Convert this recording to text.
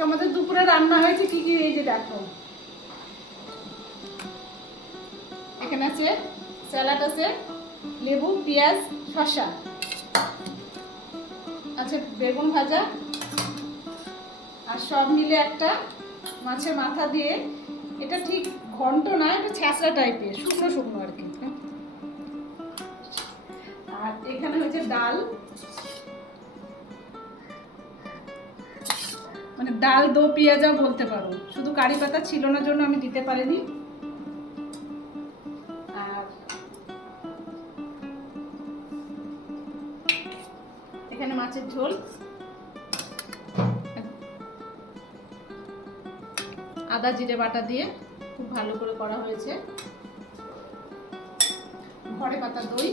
আজকে আমাদের দুপুরে রান্না হয়েছে কি কি, এই যে দেখো এখানে আছে স্যালাড, আছে লেবু, পেঁয়াজ, শসা, আছে বেগুন ভাজা, আর সব মিলে একটা মাছের মাথা দিয়ে, এটা ঠিক ঘন্ট না, এটা ছ্যাঁচড়া টাইপের, শুকনো শুকনো আর কি। আর এখানে হচ্ছে ডাল, মানে ডাল দো পেঁয়াজা বলতে পারো, শুধু কারি পাতা ছিল না জন্য আমি দিতে পারিনি। আর এখানে মাছের ঝোল, আদা জিরে বাটা দিয়ে খুব ভালো করে করা হয়েছে, ঘরে পাতা দই,